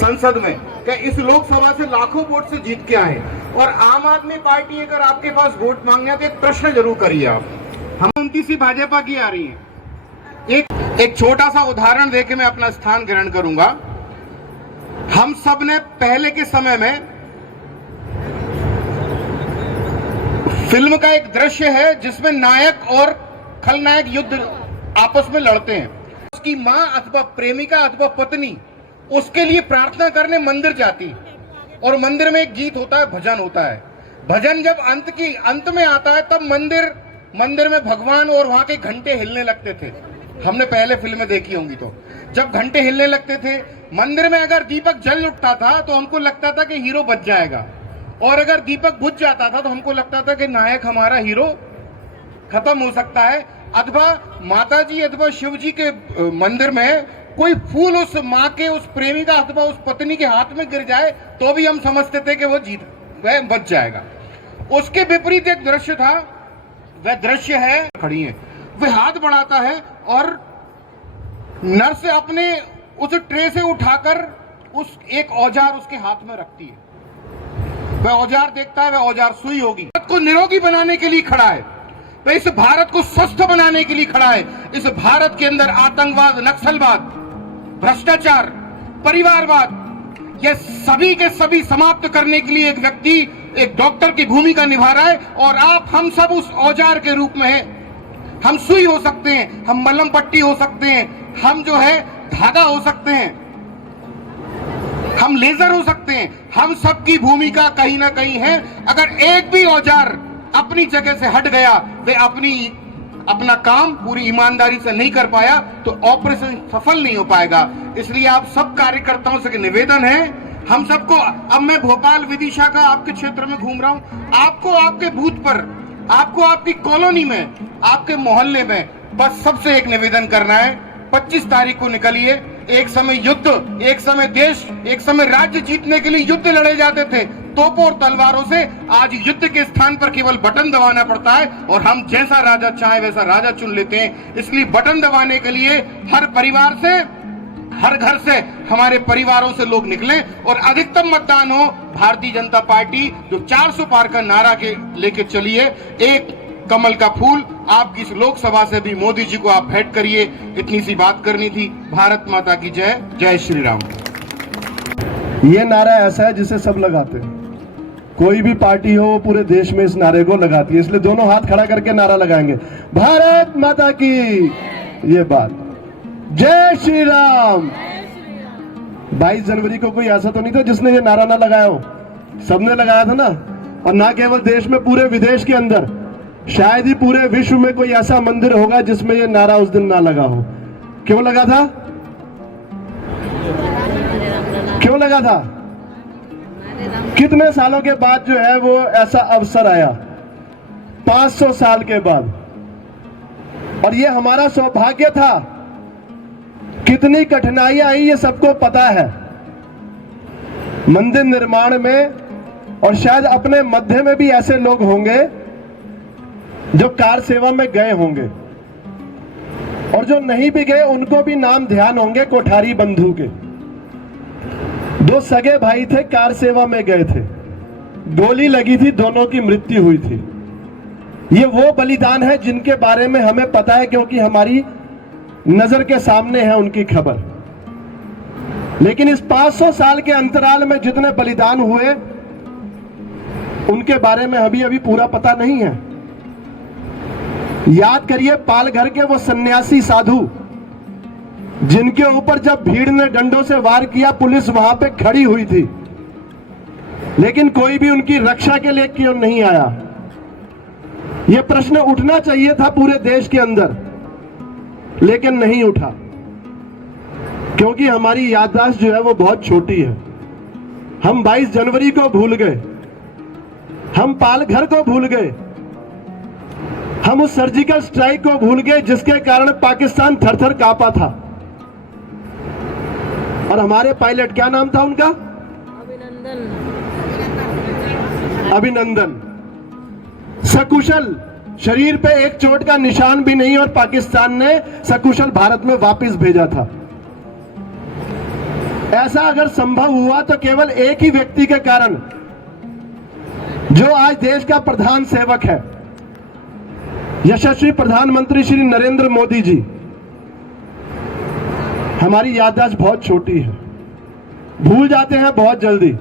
संसद में कि इस लोकसभा से लाखों वोट से जीत के आए, और आम आदमी पार्टी अगर आपके पास वोट मांगने तो एक प्रश्न जरूर करिए आप। हम 29 भाजपा की आ रही है। एक छोटा सा उदाहरण देके मैं अपना स्थान ग्रहण करूंगा। हम सब ने पहले के समय में फिल्म का एक दृश्य है जिसमें नायक और खलनायक युद्ध आपस में लड़ते हैं। उसकी मां अथवा प्रेमिका अथवा पत्नी उसके लिए प्रार्थना करने मंदिर जाती, और मंदिर में एक गीत होता है, भजन होता है। भजन जब अंत में आता है तब मंदिर में भगवान और वहां के घंटे हिलने लगते थे। हमने पहले फिल्में देखी होंगी, तो जब घंटे हिलने लगते थे मंदिर में, अगर दीपक जल उठता था तो हमको लगता था कि हीरो बच जाएगा, और अगर दीपक बुझ जाता था तो हमको लगता था कि नायक हमारा हीरो खत्म हो सकता है। अथवा माता जी अथवा शिव जी के मंदिर में कोई फूल उस माँ के, उस प्रेमिका अथवा उस पत्नी के हाथ में गिर जाए तो भी हम समझते थे कि वह बच जाएगा। उसके विपरीत एक दृश्य था, वह दृश्य है, खड़ी है, वह हाथ बढ़ाता है और नर्स अपने उस ट्रे से उठाकर उस एक औजार उसके हाथ में रखती है। वह औजार देखता है, वह औजार सुई होगी। भारत को निरोगी बनाने के लिए खड़ा है, वह इस भारत को स्वस्थ बनाने के लिए खड़ा है। इस भारत के अंदर आतंकवाद, नक्सलवाद, भ्रष्टाचार, परिवारवाद, ये सभी के सभी समाप्त करने के लिए एक व्यक्ति, एक डॉक्टर की भूमिका निभा रहा है। और हम सब उस औजार के रूप में हैं। हम सुई हो सकते हैं, हम मलहम पट्टी हो सकते हैं, हम जो है धागा हो सकते हैं, हम लेजर हो सकते हैं। हम सबकी भूमिका कहीं ना कहीं है। अगर एक भी औजार अपनी जगह से हट गया, वे अपना काम पूरी ईमानदारी से नहीं कर पाया, तो ऑपरेशन सफल नहीं हो पाएगा। इसलिए आप सब कार्यकर्ताओं से निवेदन है, हम सबको, अब मैं भोपाल विदिशा का आपके क्षेत्र में घूम रहा हूं, आपको आपके बूथ पर, आपको आपकी कॉलोनी में, आपके मोहल्ले में बस सबसे एक निवेदन करना है, 25 तारीख को निकलिए। एक समय युद्ध, एक समय देश, एक समय राज्य जीतने के लिए युद्ध लड़े जाते थे तोपों और तलवारों से। आज युद्ध के स्थान पर केवल बटन दबाना पड़ता है, और हम जैसा राजा चाहे वैसा राजा चुन लेते हैं। इसलिए बटन दबाने के लिए हर परिवार से, हर घर से, हमारे परिवारों से लोग निकलें और अधिकतम मतदान हो भारतीय जनता पार्टी, जो 400 पार का नारा के लेके चली है। एक कमल का फूल आपकी इस लोकसभा से भी मोदी जी को आप भेंट करिए। इतनी सी बात करनी थी। भारत माता की जय। जय श्री राम। ये नारा ऐसा है जिसे सब लगाते हैं, कोई भी पार्टी हो वो पूरे देश में इस नारे को लगाती है। इसलिए दोनों हाथ खड़ा करके नारा लगाएंगे, भारत माता की ये बात, जय श्री राम। 22 जनवरी को कोई ऐसा तो नहीं था जिसने ये नारा ना लगाया हो, सबने लगाया था ना। और ना केवल देश में, पूरे विदेश के अंदर, शायद ही पूरे विश्व में कोई ऐसा मंदिर होगा जिसमें ये नारा उस दिन ना लगा हो। क्यों लगा था? क्यों लगा था? कितने सालों के बाद जो है वो ऐसा अवसर आया, 500 साल के बाद, और ये हमारा सौभाग्य था। कितनी कठिनाइयां आई ये सबको पता है मंदिर निर्माण में, और शायद अपने मध्य में भी ऐसे लोग होंगे जो कार सेवा में गए होंगे, और जो नहीं भी गए उनको भी नाम ध्यान होंगे कोठारी बंधु के। 2 सगे भाई थे, कार सेवा में गए थे, गोली लगी थी, दोनों की मृत्यु हुई थी। ये वो बलिदान है जिनके बारे में हमें पता है, क्योंकि हमारी नजर के सामने है उनकी खबर। लेकिन इस 500 साल के अंतराल में जितने बलिदान हुए उनके बारे में अभी पूरा पता नहीं है। याद करिए पालघर के वो सन्यासी साधु जिनके ऊपर जब भीड़ ने डंडों से वार किया, पुलिस वहां पे खड़ी हुई थी, लेकिन कोई भी उनकी रक्षा के लिए क्यों नहीं आया? यह प्रश्न उठना चाहिए था पूरे देश के अंदर, लेकिन नहीं उठा, क्योंकि हमारी याददाश्त जो है वो बहुत छोटी है। हम 22 जनवरी को भूल गए, हम पालघर को भूल गए, हम उस सर्जिकल स्ट्राइक को भूल गए जिसके कारण पाकिस्तान थर-थर कांपा था। और हमारे पायलट, क्या नाम था उनका? अभिनंदन। सकुशल, शरीर पे एक चोट का निशान भी नहीं, और पाकिस्तान ने सकुशल भारत में वापस भेजा था। ऐसा अगर संभव हुआ तो केवल एक ही व्यक्ति के कारण, जो आज देश का प्रधान सेवक है, यशस्वी प्रधानमंत्री श्री नरेंद्र मोदी जी। हमारी याददाश्त बहुत छोटी है, भूल जाते हैं बहुत जल्दी।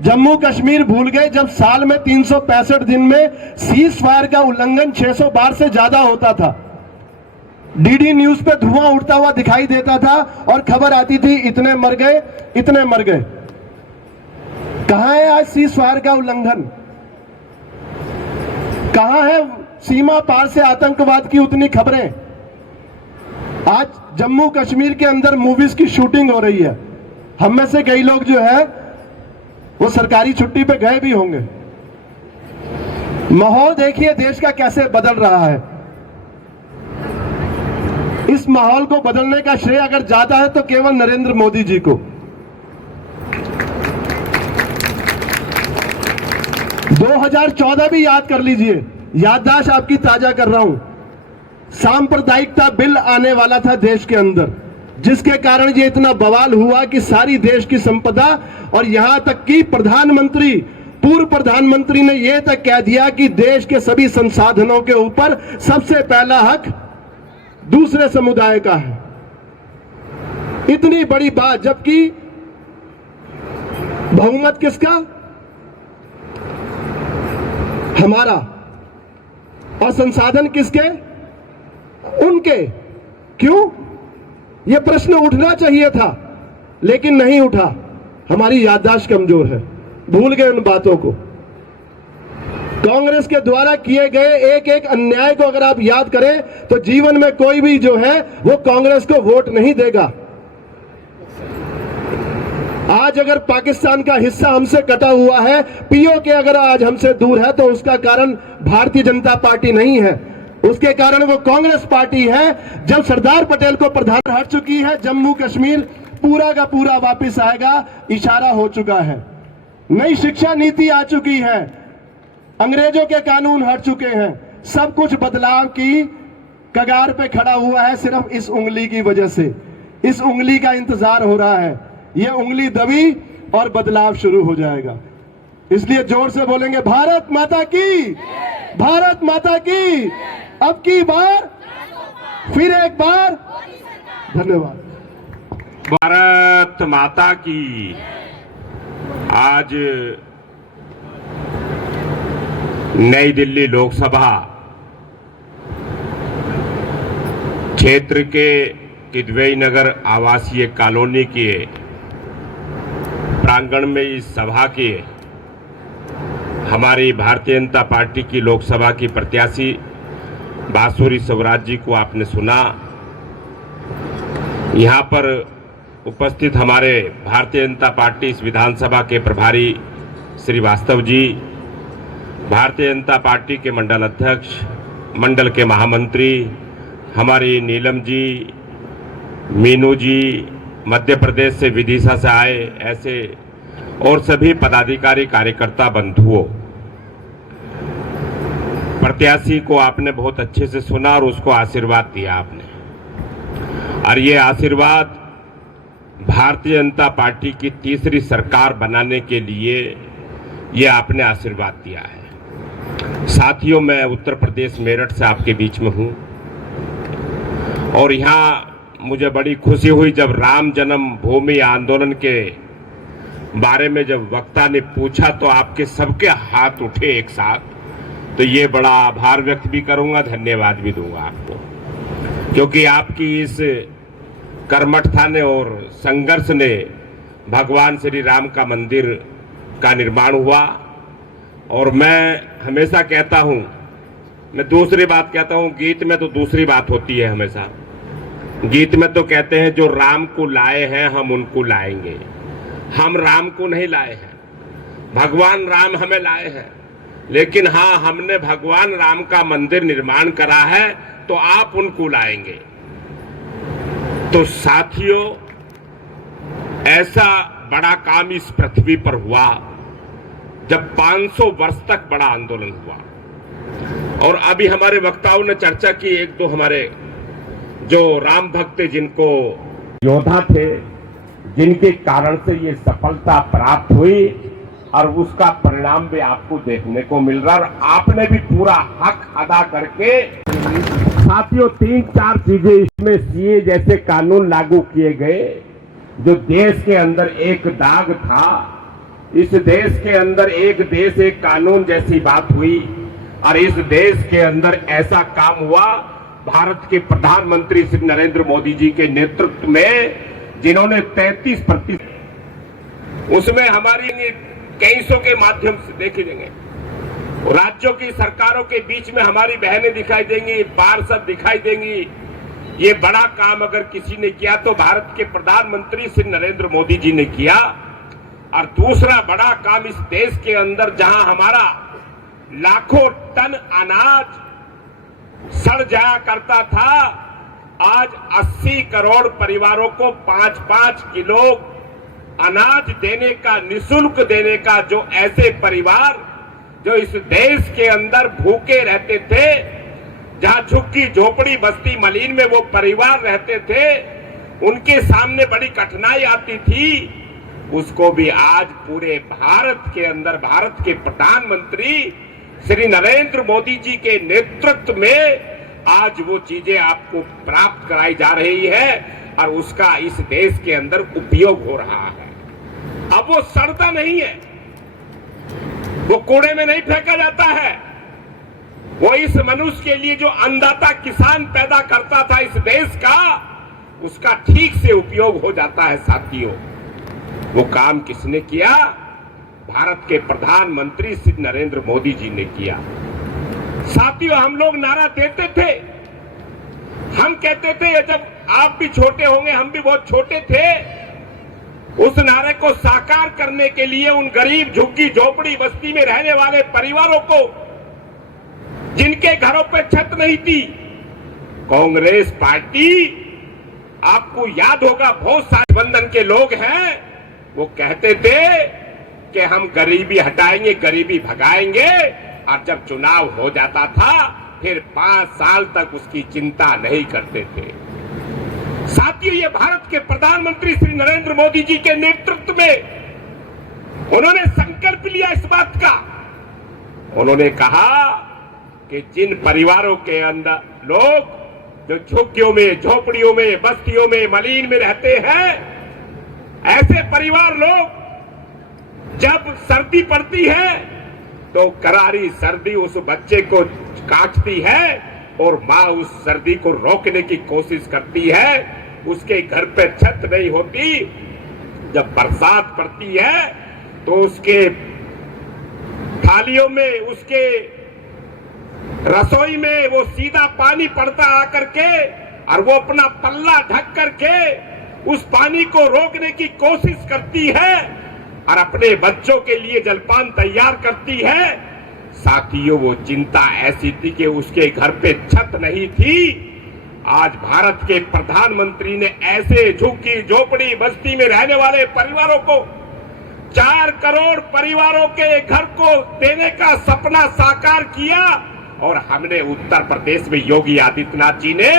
जम्मू कश्मीर भूल गए जब साल में 365 दिन में सीज फायर का उल्लंघन 600 बार से ज्यादा होता था। डीडी न्यूज पे धुआं उड़ता हुआ दिखाई देता था और खबर आती थी इतने मर गए, इतने मर गए। कहां है आज सीज फायर का उल्लंघन? कहां है सीमा पार से आतंकवाद की उतनी खबरें? आज जम्मू कश्मीर के अंदर मूवीज की शूटिंग हो रही है। हम में से कई लोग जो है वो सरकारी छुट्टी पे गए भी होंगे। माहौल देखिए देश का कैसे बदल रहा है। इस माहौल को बदलने का श्रेय अगर जाता है तो केवल नरेंद्र मोदी जी को। 2014 भी याद कर लीजिए, याददाश्त आपकी ताजा कर रहा हूं। सांप्रदायिकता बिल आने वाला था देश के अंदर, जिसके कारण ये इतना बवाल हुआ कि सारी देश की संपदा और यहां तक कि प्रधानमंत्री, पूर्व प्रधानमंत्री ने यह तक कह दिया कि देश के सभी संसाधनों के ऊपर सबसे पहला हक दूसरे समुदाय का है। इतनी बड़ी बात, जबकि बहुमत किसका? हमारा। और संसाधन किसके? उनके। क्यों? यह प्रश्न उठना चाहिए था, लेकिन नहीं उठा। हमारी याददाश्त कमजोर है, भूल गए उन बातों को। कांग्रेस के द्वारा किए गए एक एक अन्याय को अगर आप याद करें तो जीवन में कोई भी जो है वो कांग्रेस को वोट नहीं देगा। आज अगर पाकिस्तान का हिस्सा हमसे कटा हुआ है, पीओके अगर आज हमसे दूर है, तो उसका कारण भारतीय जनता पार्टी नहीं है, उसके कारण वो कांग्रेस पार्टी है। जब सरदार पटेल को प्रधान हट चुकी है, जम्मू कश्मीर पूरा का पूरा वापस आएगा, इशारा हो चुका है। नई शिक्षा नीति आ चुकी है, अंग्रेजों के कानून हट चुके हैं, सब कुछ बदलाव की कगार पे खड़ा हुआ है, सिर्फ इस उंगली की वजह से। इस उंगली का इंतजार हो रहा है, ये उंगली दबी और बदलाव शुरू हो जाएगा। इसलिए जोर से बोलेंगे, भारत माता की, भारत माता की, अब की बार, फिर एक बार। धन्यवाद। भारत माता की। आज नई दिल्ली लोकसभा क्षेत्र के किदवई नगर आवासीय कॉलोनी के प्रांगण में इस सभा के हमारी भारतीय जनता पार्टी की लोकसभा की प्रत्याशी बांसुरी स्वराज जी को आपने सुना। यहाँ पर उपस्थित हमारे भारतीय जनता पार्टी इस विधानसभा के प्रभारी श्रीवास्तव जी, भारतीय जनता पार्टी के मंडल अध्यक्ष, मंडल के महामंत्री हमारी नीलम जी, मीनू जी, मध्य प्रदेश से विदिशा से आए ऐसे और सभी पदाधिकारी कार्यकर्ता बंधुओं, प्रत्याशी को आपने बहुत अच्छे से सुना और उसको आशीर्वाद दिया आपने। और ये आशीर्वाद भारतीय जनता पार्टी की तीसरी सरकार बनाने के लिए ये आपने आशीर्वाद दिया है। साथियों, मैं उत्तर प्रदेश मेरठ से आपके बीच में हूँ और यहाँ मुझे बड़ी खुशी हुई जब राम जन्मभूमि आंदोलन के बारे में जब वक्ता ने पूछा तो आपके सबके हाथ उठे एक साथ। तो ये बड़ा आभार व्यक्त भी करूंगा, धन्यवाद भी दूंगा आपको, क्योंकि आपकी इस कर्मठता ने और संघर्ष ने भगवान श्री राम का मंदिर का निर्माण हुआ। और मैं हमेशा कहता हूं, मैं दूसरी बात कहता हूं, गीत में तो दूसरी बात होती है हमेशा। गीत में तो कहते हैं जो राम को लाए हैं हम उनको लाएंगे। हम राम को नहीं लाए हैं, भगवान राम हमें लाए हैं। लेकिन हाँ, हमने भगवान राम का मंदिर निर्माण करा है तो आप उनको लाएंगे। तो साथियों, ऐसा बड़ा काम इस पृथ्वी पर हुआ जब 500 वर्ष तक बड़ा आंदोलन हुआ। और अभी हमारे वक्ताओं ने चर्चा की, एक दो हमारे जो राम भक्त जिनको योद्धा थे, जिनके कारण से ये सफलता प्राप्त हुई और उसका परिणाम भी आपको देखने को मिल रहा है। और आपने भी पूरा हक अदा करके साथियों 3-4 चीजें इसमें सीए जैसे कानून लागू किए गए, जो देश के अंदर एक दाग था। इस देश के अंदर एक देश एक कानून जैसी बात हुई और इस देश के अंदर ऐसा काम हुआ भारत के प्रधानमंत्री श्री नरेंद्र मोदी जी के नेतृत्व में, जिन्होंने 33% उसमें हमारी कैसों के माध्यम से देखे देंगे, राज्यों की सरकारों के बीच में हमारी बहनें दिखाई देंगी, पार्षद दिखाई देंगी। ये बड़ा काम अगर किसी ने किया तो भारत के प्रधानमंत्री श्री नरेंद्र मोदी जी ने किया। और दूसरा बड़ा काम इस देश के अंदर जहां हमारा लाखों टन अनाज सड़ जाया करता था, आज 80 करोड़ परिवारों को 5-5 किलो अनाज देने का, निःशुल्क देने का, जो ऐसे परिवार जो इस देश के अंदर भूखे रहते थे, जहां झुग्गी झोपड़ी बस्ती मलीन में वो परिवार रहते थे, उनके सामने बड़ी कठिनाई आती थी, उसको भी आज पूरे भारत के अंदर भारत के प्रधानमंत्री श्री नरेंद्र मोदी जी के नेतृत्व में आज वो चीजें आपको प्राप्त कराई जा रही है और उसका इस देश के अंदर उपयोग हो रहा है। अब वो सड़ता नहीं है, वो कूड़े में नहीं फेंका जाता है, वो इस मनुष्य के लिए जो अन्नदाता किसान पैदा करता था इस देश का, उसका ठीक से उपयोग हो जाता है। साथियों, वो काम किसने किया? भारत के प्रधानमंत्री श्री नरेंद्र मोदी जी ने किया। साथियों, हम लोग नारा देते थे, हम कहते थे जब आप भी छोटे होंगे, हम भी बहुत छोटे थे, उस नारे को साकार करने के लिए उन गरीब झुग्गी झोपड़ी बस्ती में रहने वाले परिवारों को, जिनके घरों पर छत नहीं थी, कांग्रेस पार्टी, आपको याद होगा बहुत सारे बंधन के लोग हैं, वो कहते थे कि हम गरीबी हटाएंगे, गरीबी भगाएंगे, और जब चुनाव हो जाता था फिर 5 साल तक उसकी चिंता नहीं करते थे। साथियों, ये भारत के प्रधानमंत्री श्री नरेंद्र मोदी जी के नेतृत्व में उन्होंने संकल्प लिया इस बात का। उन्होंने कहा कि जिन परिवारों के अंदर लोग जो झुग्गियों में, झोपड़ियों में, बस्तियों में, मलीन में रहते हैं, ऐसे परिवार लोग जब सर्दी पड़ती है तो करारी सर्दी उस बच्चे को काटती है और मां उस सर्दी को रोकने की कोशिश करती है। उसके घर पे छत नहीं होती, जब बरसात पड़ती है तो उसके थालियों में, उसके रसोई में वो सीधा पानी पड़ता आकर के, और वो अपना पल्ला ढक करके उस पानी को रोकने की कोशिश करती है और अपने बच्चों के लिए जलपान तैयार करती है। साथियों, वो चिंता ऐसी थी कि उसके घर पे छत नहीं थी। आज भारत के प्रधानमंत्री ने ऐसे झुग्गी झोपड़ी बस्ती में रहने वाले परिवारों को, 4 करोड़ परिवारों के घर को देने का सपना साकार किया। और हमने उत्तर प्रदेश में योगी आदित्यनाथ जी ने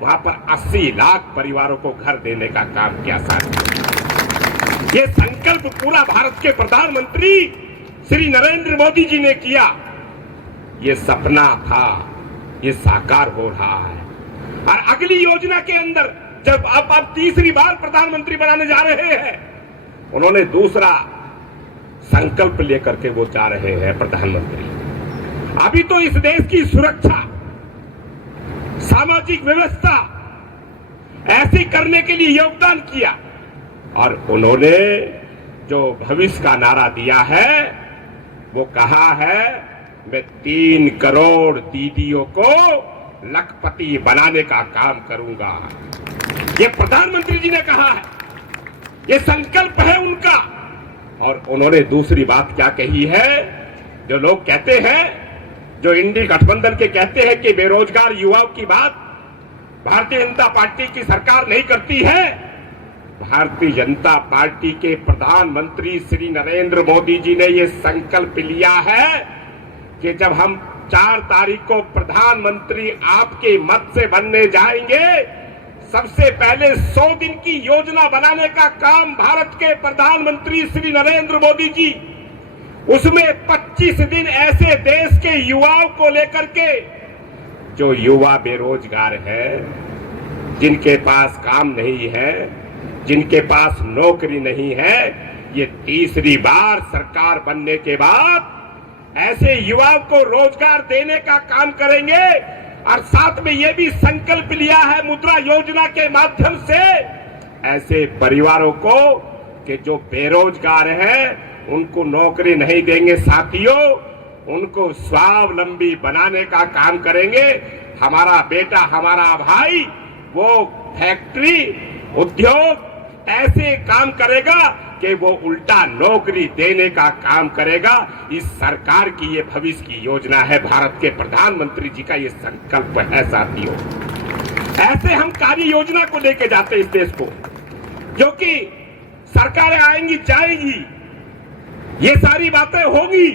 वहां पर 80 लाख परिवारों को घर देने का काम किया। साथ ये संकल्प पूरा भारत के प्रधानमंत्री श्री नरेंद्र मोदी जी ने किया। ये सपना था, ये साकार हो रहा है। और अगली योजना के अंदर जब अब तीसरी बार प्रधानमंत्री बनाने जा रहे हैं, उन्होंने दूसरा संकल्प लेकर के वो जा रहे हैं प्रधानमंत्री। अभी तो इस देश की सुरक्षा, सामाजिक व्यवस्था ऐसी करने के लिए योगदान किया, और उन्होंने जो भविष्य का नारा दिया है वो कहा है, मैं 3 करोड़ दीदियों को लखपति बनाने का काम करूंगा। ये प्रधानमंत्री जी ने कहा है, ये संकल्प है उनका। और उन्होंने दूसरी बात क्या कही है? जो लोग कहते हैं, जो इंडी गठबंधन के कहते हैं कि बेरोजगार युवाओं की बात भारतीय जनता पार्टी की सरकार नहीं करती है, भारतीय जनता पार्टी के प्रधानमंत्री श्री नरेंद्र मोदी जी ने ये संकल्प लिया है कि जब हम 4 तारीख को प्रधानमंत्री आपके मत से बनने जाएंगे, सबसे पहले 100 दिन की योजना बनाने का काम भारत के प्रधानमंत्री श्री नरेंद्र मोदी जी, उसमें 25 दिन ऐसे देश के युवाओं को लेकर के, जो युवा बेरोजगार है, जिनके पास काम नहीं है, जिनके पास नौकरी नहीं है, ये तीसरी बार सरकार बनने के बाद ऐसे युवाओं को रोजगार देने का काम करेंगे। और साथ में ये भी संकल्प लिया है मुद्रा योजना के माध्यम से ऐसे परिवारों को कि जो बेरोजगार हैं उनको नौकरी नहीं देंगे साथियों, उनको स्वावलंबी बनाने का काम करेंगे। हमारा बेटा, हमारा भाई वो फैक्ट्री, उद्योग ऐसे काम करेगा कि वो उल्टा नौकरी देने का काम करेगा। इस सरकार की ये भविष्य की योजना है, भारत के प्रधानमंत्री जी का ये संकल्प है साथियों। ऐसे हम कार्य योजना को लेके जाते इस देश को, जो कि सरकारें आएंगी जाएंगी, ये सारी बातें होगी,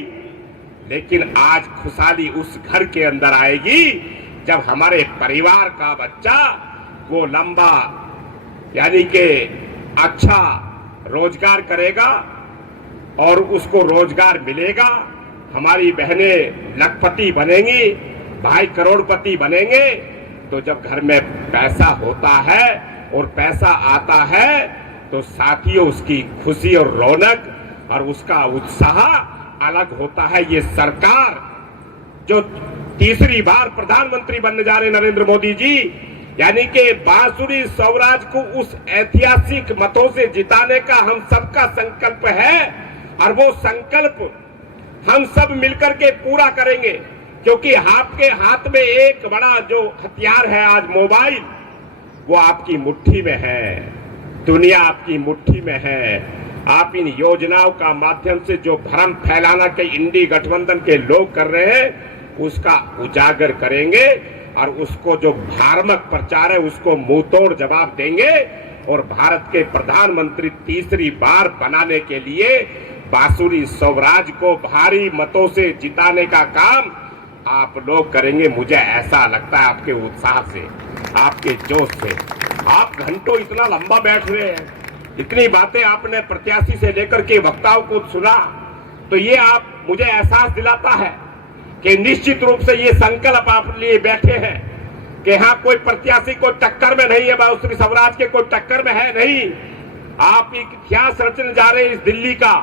लेकिन आज खुशहाली उस घर के अंदर आएगी जब हमारे परिवार का बच्चा वो लंबा यानी कि अच्छा रोजगार करेगा और उसको रोजगार मिलेगा। हमारी बहनें लखपति बनेंगी, भाई करोड़पति बनेंगे। तो जब घर में पैसा होता है और पैसा आता है तो साथियों उसकी खुशी और रौनक और उसका उत्साह अलग होता है। ये सरकार जो तीसरी बार प्रधानमंत्री बनने जा रहे नरेंद्र मोदी जी, यानी कि बांसुरी स्वराज को उस ऐतिहासिक मतों से जिताने का हम सबका संकल्प है। और वो संकल्प हम सब मिलकर के पूरा करेंगे, क्योंकि आपके हाथ में एक बड़ा जो हथियार है आज मोबाइल, वो आपकी मुट्ठी में है, दुनिया आपकी मुट्ठी में है। आप इन योजनाओं का माध्यम से जो भ्रम फैलाना के इंडी गठबंधन के लोग कर रहे हैं उसका उजागर करेंगे और उसको जो भ्रामक प्रचार है उसको मुंह तोड़ जवाब देंगे। और भारत के प्रधानमंत्री तीसरी बार बनाने के लिए बांसुरी स्वराज को भारी मतों से जिताने का काम आप लोग करेंगे। मुझे ऐसा लगता है आपके उत्साह से, आपके जोश से। आप घंटों इतना लंबा बैठ रहे हैं, इतनी बातें आपने प्रत्याशी से लेकर के वक्ताओं को सुना, तो ये आप मुझे एहसास दिलाता है कि निश्चित रूप से ये संकल्प आप लिए बैठे हैं कि हाँ कोई प्रत्याशी को टक्कर में नहीं है, बांसुरी स्वराज के कोई टक्कर में है नहीं। आप एक इतिहास रचने जा रहे हैं इस दिल्ली का,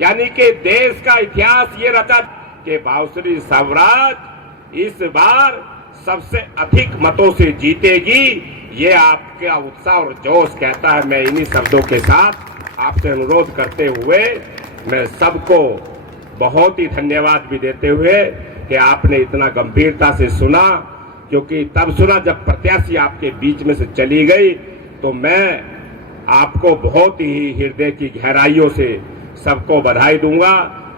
यानी कि देश का इतिहास ये रचा कि बांसुरी स्वराज इस बार सबसे अधिक मतों से जीतेगी। ये आपका उत्साह और जोश कहता है। मैं इन्हीं शब्दों के साथ आपसे अनुरोध करते हुए मैं सबको बहुत ही धन्यवाद भी देते हुए कि आपने इतना गंभीरता से सुना, क्योंकि तब सुना जब प्रत्याशी आपके बीच में से चली गई। तो मैं आपको बहुत ही हृदय की गहराइयों से सबको बधाई दूंगा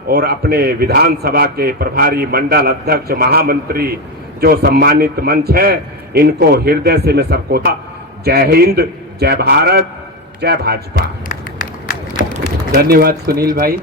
और अपने विधानसभा के प्रभारी मंडल अध्यक्ष महामंत्री जो सम्मानित मंच है इनको हृदय से मैं सबको जय हिंद, जय भारत, जय भाजपा। धन्यवाद सुनील भाई।